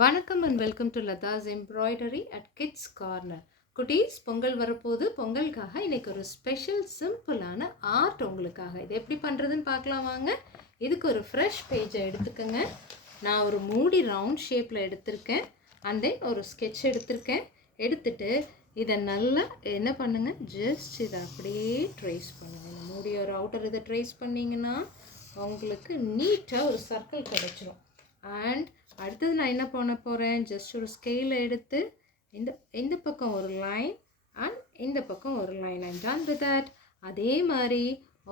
வணக்கம் and welcome to Latha's embroidery at kids corner. குட்டீஸ், பொங்கல் வரப்போது. பொங்கலுக்காக இன்னைக்கு ஒரு ஸ்பெஷல் சிம்பிளான ஆர்ட் உங்களுக்காக. இது எப்படி பண்ணுறதுன்னு பார்க்கலாம் வாங்க. இதுக்கு ஒரு ஃப்ரெஷ் பேஜை எடுத்துக்கோங்க. நான் ஒரு மூடி ரவுண்ட் ஷேப்பில் எடுத்திருக்கேன். அண்ட் தென் ஒரு ஸ்கெட்ச் எடுத்திருக்கேன். எடுத்துட்டு இதை நல்லா என்ன பண்ணுங்கள், ஜஸ்ட் இதை அப்படியே ட்ரேஸ் பண்ணுங்கள். இந்த மூடி ஒரு அவுட்டர் இதை ட்ரேஸ் பண்ணிங்கன்னா உங்களுக்கு நீட்டாக ஒரு சர்க்கிள் கிடச்சிரும். அண்ட் அடுத்தது நான் என்ன பண்ண போகிறேன், ஜஸ்ட் ஒரு ஸ்கேலை எடுத்து இந்த பக்கம் ஒரு லைன் அண்ட் இந்த பக்கம் ஒரு line. I'm done with that. அதே மாதிரி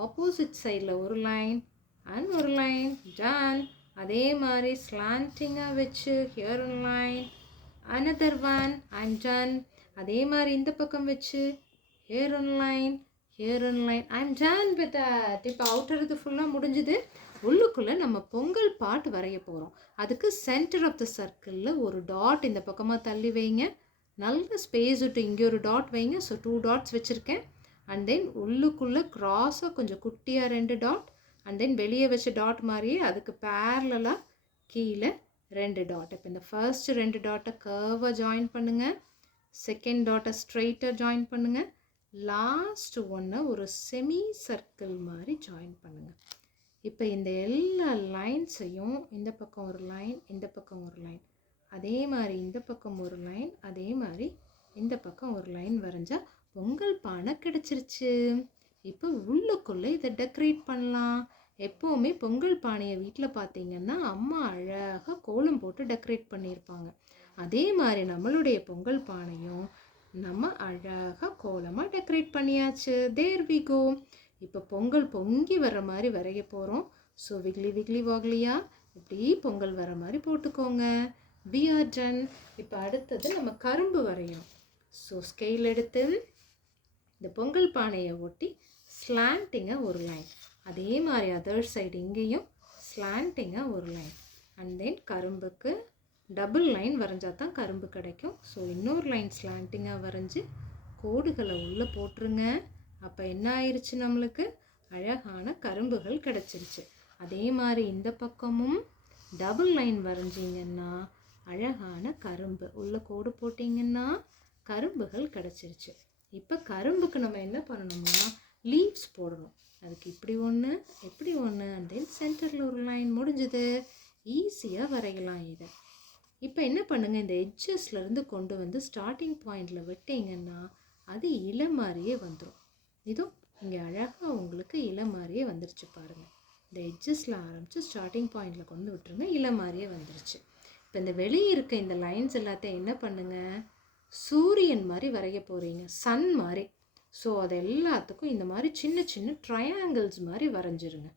ஆப்போசிட் சைடில் ஒரு லைன் அண்ட் ஒரு லைன். டன். அதே மாதிரி ஸ்லாண்டிங்காக வச்சு here one line, another one. I'm ton. அதே மாதிரி இந்த பக்கம் வச்சு here one line, here one line. I'm done with that. இப்போ அவுட்டர் இது ஃபுல்லாக முடிஞ்சுது. உள்ளுக்குள்ளே நம்ம பொங்கல் பாட்டு வரைய போகிறோம். அதுக்கு சென்டர் ஆஃப் த சர்க்கிளில் ஒரு டாட் இந்த பக்கமாக தள்ளி வைங்க. நல்ல ஸ்பேஸ் விட்டு இங்கே ஒரு டாட் வைங்க. ஸோ 2 டாட்ஸ் வச்சுருக்கேன். அண்ட் தென் உள்ளுக்குள்ளே க்ராஸாக கொஞ்சம் குட்டியாக 2 டாட். அண்ட் தென் வெளியே வச்ச டாட் மாதிரியே அதுக்கு பேரலாக கீழே 2 டாட். இப்போ இந்த ஃபர்ஸ்ட் 2 டாட்டை கர்வாக ஜாயின் பண்ணுங்கள். செகண்ட் டாட்டை ஸ்ட்ரெயிட்டாக ஜாயின் பண்ணுங்கள். லாஸ்ட் ஒன்றை ஒரு செமி சர்க்கிள் மாதிரி ஜாயின் பண்ணுங்கள். இப்போ இந்த எல்லா லைன்ஸையும் இந்த பக்கம் ஒரு லைன், இந்த பக்கம் ஒரு லைன், அதே மாதிரி இந்த பக்கம் ஒரு லைன், அதே மாதிரி இந்த பக்கம் ஒரு லைன் வரைஞ்சால் பொங்கல் பானை கிடச்சிருச்சு. இப்போ உள்ளுக்குள்ளே இதை டெக்கரேட் பண்ணலாம். எப்போவுமே பொங்கல் பானையை வீட்டில் பார்த்தீங்கன்னா அம்மா அழகாக கோலம் போட்டு டெக்கரேட் பண்ணியிருப்பாங்க. அதே மாதிரி நம்மளுடைய பொங்கல் பானையும் நம்ம அழகாக கோலமாக டெக்கரேட் பண்ணியாச்சு. There we go. இப்போ பொங்கல் பொங்கி வர்ற மாதிரி வரைய போகிறோம். ஸோ விக்லி விக்லி வாக்லியா இப்படி பொங்கல் வர மாதிரி போட்டுக்கோங்க. We are done. இப்போ அடுத்தது நம்ம கரும்பு வரையணும். ஸோ ஸ்கேல் எடுத்து இந்த பொங்கல் பானையை ஒட்டி ஸ்லாண்டிங்காக ஒரு லைன், அதே மாதிரி அதர் சைடு இங்கேயும் ஸ்லாண்டிங்காக ஒரு லைன். அண்ட் தென் கரும்புக்கு டபுள் லைன் வரைஞ்சால் தான் கரும்பு கிடைக்கும். ஸோ இன்னொரு லைன் ஸ்லாண்டிங்காக வரைஞ்சி கோடுகளை உள்ளே போட்டுருங்க. அப்போ என்ன ஆயிடுச்சு, நம்மளுக்கு அழகான கரும்புகள் கிடச்சிருச்சு. அதே மாதிரி இந்த பக்கமும் டபுள் லைன் வரைஞ்சிங்கன்னா அழகான கரும்பு உள்ளே கோடு போட்டிங்கன்னா கரும்புகள் கிடச்சிருச்சு. இப்போ கரும்புக்கு நம்ம என்ன பண்ணணும்னா லீவ்ஸ் போடணும். அதுக்கு இப்படி ஒன்று, இப்படி ஒன்று, அண்ட் தென் சென்டரில் ஒரு லைன். முடிஞ்சுது. ஈஸியாக வரையலாம் இதை. இப்போ என்ன பண்ணுங்கள், இந்த எட்ஜஸ்லேருந்து கொண்டு வந்து ஸ்டார்டிங் பாயிண்டில் விட்டிங்கன்னா அது இலை மாதிரியே வந்துடும். இதோ இங்கே அழகாக உங்களுக்கு இலை மாதிரியே வந்துருச்சு பாருங்கள். இந்த எட்ஜஸில் ஆரம்பித்து ஸ்டார்டிங் பாயிண்டில் கொண்டு விட்டுருங்க, இலை மாதிரியே வந்துருச்சு. இப்போ இந்த வெளியே இருக்க இந்த லைன்ஸ் எல்லாத்தையும் என்ன பண்ணுங்கள், சூரியன் மாதிரி வரைய போகிறீங்க, சன் மாதிரி. ஸோ அது எல்லாத்துக்கும் இந்த மாதிரி சின்ன சின்ன ட்ரையாங்கிள்ஸ் மாதிரி வரைஞ்சிருங்க.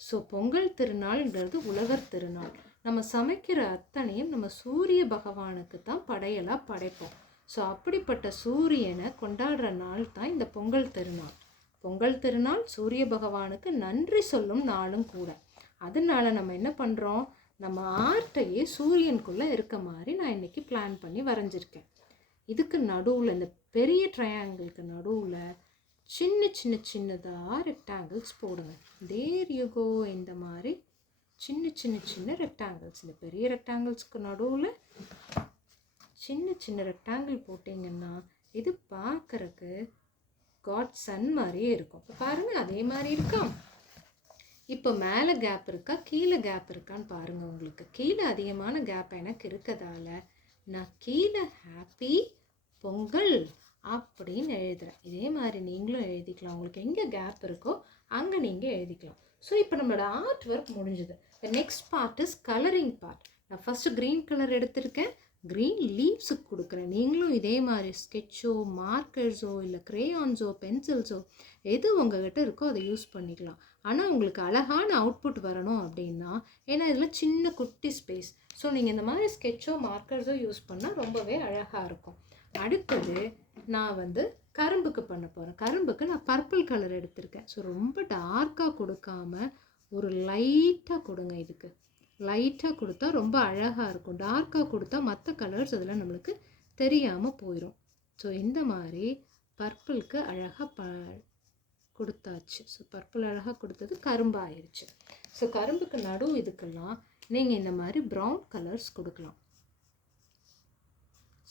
ஸோ பொங்கல் திருநாள்ங்கிறது உழவர் திருநாள். நம்ம சமைக்கிற அத்தனையும் நம்ம சூரிய பகவானுக்கு தான் படையலாக படைப்போம். ஸோ அப்படிப்பட்ட சூரியனை கொண்டாடுற நாள் தான் இந்த பொங்கல் திருநாள். பொங்கல் திருநாள் சூரிய பகவானுக்கு நன்றி சொல்லும் நாளும் கூட. அதனால நம்ம என்ன பண்ணுறோம், நம்ம ஆர்ட்டையே சூரியனுக்குள்ளே இருக்க மாதிரி நான் இன்றைக்கி பிளான் பண்ணி வரைஞ்சிருக்கேன். இதுக்கு நடுவில் இந்த பெரிய ட்ரையாங்கிளுக்கு நடுவில் சின்ன சின்ன சின்னதாக ரெக்டாங்கிள்ஸ் போடுங்க. There you go. இந்த மாதிரி சின்ன சின்ன சின்ன ரெக்டாங்கிள்ஸ். இந்த பெரிய ரெக்டாங்கிள்ஸ்க்கு நடுவில் சின்ன சின்ன ரெக்டாங்கிள் போட்டிங்கன்னா இது பார்க்குறக்கு காட் சன் மாதிரியே இருக்கும். இப்போ பாருங்கள், அதே மாதிரி இருக்கா. இப்போ மேலே கேப் இருக்கா, கீழே கேப் இருக்கான்னு பாருங்கள். உங்களுக்கு கீழே அதிகமான கேப் எனக்கு இருக்கதால நான் கீழே ஹாப்பி பொங்கல் அப்படின்னு எழுதுகிறேன். இதே மாதிரி நீங்களும் எழுதிக்கலாம். உங்களுக்கு எங்கே கேப் இருக்கோ அங்கே நீங்கள் எழுதிக்கலாம். ஸோ இப்போ நம்மளோட ஆர்ட் ஒர்க் முடிஞ்சுது. The next part is colouring part. நான் ஃபஸ்ட்டு க்ரீன் கலர் எடுத்திருக்கேன், க்ரீன் லீவ்ஸுக்கு கொடுக்குறேன். நீங்களும் இதே மாதிரி ஸ்கெட்சோ, மார்க்கர்ஸோ, இல்லை க்ரேயான்ஸோ, பென்சில்ஸோ எது உங்கள்கிட்ட இருக்கோ அதை யூஸ் பண்ணிக்கலாம். ஆனால் உங்களுக்கு அழகான அவுட்புட் வரணும் அப்படின்னா, ஏன்னா இதில் சின்ன குட்டி ஸ்பேஸ், ஸோ நீங்கள் இந்த மாதிரி ஸ்கெட்சோ மார்க்கர்ஸோ யூஸ் பண்ணால் ரொம்பவே அழகாக இருக்கும். அடுத்தது நான் கரும்புக்கு பண்ண போகிறேன். கரும்புக்கு நான் பர்பிள் கலர் எடுத்திருக்கேன். ஸோ ரொம்ப டார்க்காக கொடுக்காம ஒரு லைட்டாக கொடுங்க. இதுக்கு லைட்டாக கொடுத்தா ரொம்ப அழகாக இருக்கும். டார்க்காக கொடுத்தா மற்ற கலர்ஸ் அதில் நம்மளுக்கு தெரியாமல் போயிடும். ஸோ இந்த மாதிரி பர்பிளுக்கு அழகாக கொடுத்தாச்சு. ஸோ பர்பிள் அழகாக கொடுத்தது கரும்பு ஆயிடுச்சு. ஸோ கரும்புக்கு நடு இதுக்கெல்லாம் நீங்கள் இந்த மாதிரி ப்ரௌன் கலர்ஸ் கொடுக்கலாம்.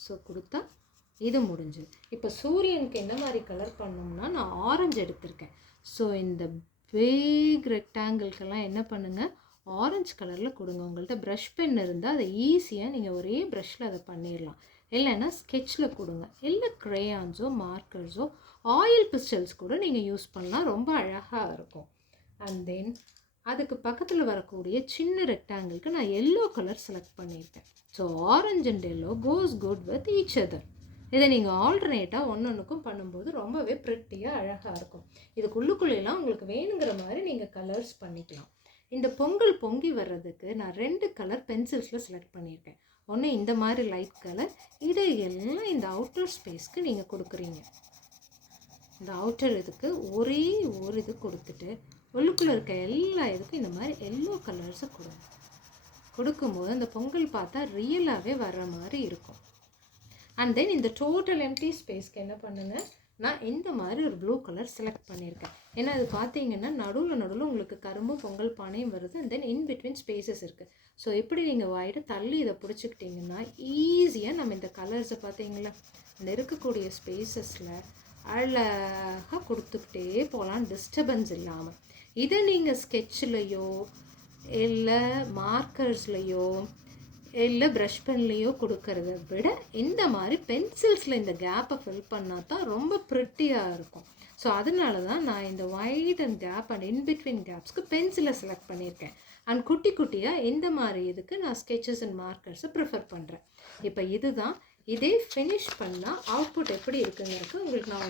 ஸோ கொடுத்தா இது முடிஞ்சுது. இப்போ சூரியனுக்கு என்ன மாதிரி கலர் பண்ணோம்னா நான் ஆரஞ்சு எடுத்திருக்கேன். ஸோ இந்த பிக் ரெக்டாங்கிள்கெல்லாம் என்ன பண்ணுங்கள், ஆரஞ்சு கலரில் கொடுங்க. உங்கள்கிட்ட ப்ரஷ் பென் இருந்தால் அதை ஈஸியாக நீங்கள் ஒரே ப்ரஷ்ஷில் அதை பண்ணிடலாம். இல்லைன்னா ஸ்கெட்சில் கொடுங்க, இல்லை க்ரேயான்ஸோ மார்க்கர்ஸோ ஆயில் பிஸ்டல்ஸ் கூட நீங்கள் யூஸ் பண்ணலாம், ரொம்ப அழகாக இருக்கும். அண்ட் தென் அதுக்கு பக்கத்தில் வரக்கூடிய சின்ன ரெக்டாங்கிளுக்கு நான் எல்லோ கலர் செலக்ட் பண்ணியிருக்கேன். So orange and yellow goes good with each other. இதை நீங்கள் ஆல்டர்னேட்டாக ஒன்றுக்கும் பண்ணும்போது ரொம்பவே ப்ரிட்டியாக அழகாக இருக்கும். இதுக்குள்ளுக்குள்ளெல்லாம் உங்களுக்கு வேணுங்கிற மாதிரி நீங்கள் கலர்ஸ் பண்ணிக்கலாம். இந்த பொங்கல் பொங்கி வர்றதுக்கு நான் 2 கலர் பென்சில்ஸில் செலக்ட் பண்ணியிருக்கேன். ஒன்று இந்த மாதிரி லைட் கலர், இதையெல்லாம் இந்த அவுட்டர் ஸ்பேஸ்க்கு நீங்கள் கொடுக்குறீங்க. இந்த அவுட்டர் இதுக்கு ஒரே ஒரு இது கொடுத்துட்டு உள்ளுக்குள்ளே இருக்க எல்லா இதுக்கும் இந்த மாதிரி எல்லோ கலர்ஸை கொடுங்க. கொடுக்கும்போது அந்த பொங்கல் பார்த்தா ரியலாகவே வர்ற மாதிரி இருக்கும். அண்ட் தென் இந்த டோட்டல் எம்டி ஸ்பேஸ்க்கு என்ன பண்ணுங்கள், நான் இந்த மாதிரி ஒரு ப்ளூ கலர் செலக்ட் பண்ணியிருக்கேன். ஏன்னா அது பார்த்தீங்கன்னா நடுவில் உங்களுக்கு கரும்பு பொங்கல் பானையும் வருது. And then in between spaces இருக்குது. ஸோ எப்படி நீங்கள் வாயிட்டு தள்ளி இதை பிடிச்சிக்கிட்டிங்கன்னா ஈஸியாக நம்ம இந்த கலர்ஸை பார்த்தீங்களா இந்த இருக்கக்கூடிய ஸ்பேசஸில் அழகாக கொடுத்துக்கிட்டே போகலாம், டிஸ்டர்பன்ஸ் இல்லாமல். இதை நீங்கள் ஸ்கெட்ச்லேயோ இல்லை மார்க்கர்ஸ்லேயோ இல்லை ப்ரஷ் பென்லேயோ கொடுக்கறத விட இந்த மாதிரி பென்சில்ஸில் இந்த கேப்பை ஃபில் பண்ணால் தான் ரொம்ப ப்ரிட்டியாக இருக்கும். ஸோ அதனால தான் நான் இந்த wide and gap and in between கேப்ஸ்க்கு பென்சிலை செலக்ட் பண்ணியிருக்கேன். அண்ட் குட்டி குட்டியாக இந்த மாதிரி இதுக்கு நான் ஸ்கெச்சஸ் அண்ட் மார்க்கர்ஸை ப்ரிஃபர் பண்ணுறேன். இப்போ இதுதான், இதே ஃபினிஷ் பண்ணால் அவுட்புட் எப்படி இருக்குங்கிறது உங்களுக்கு நான்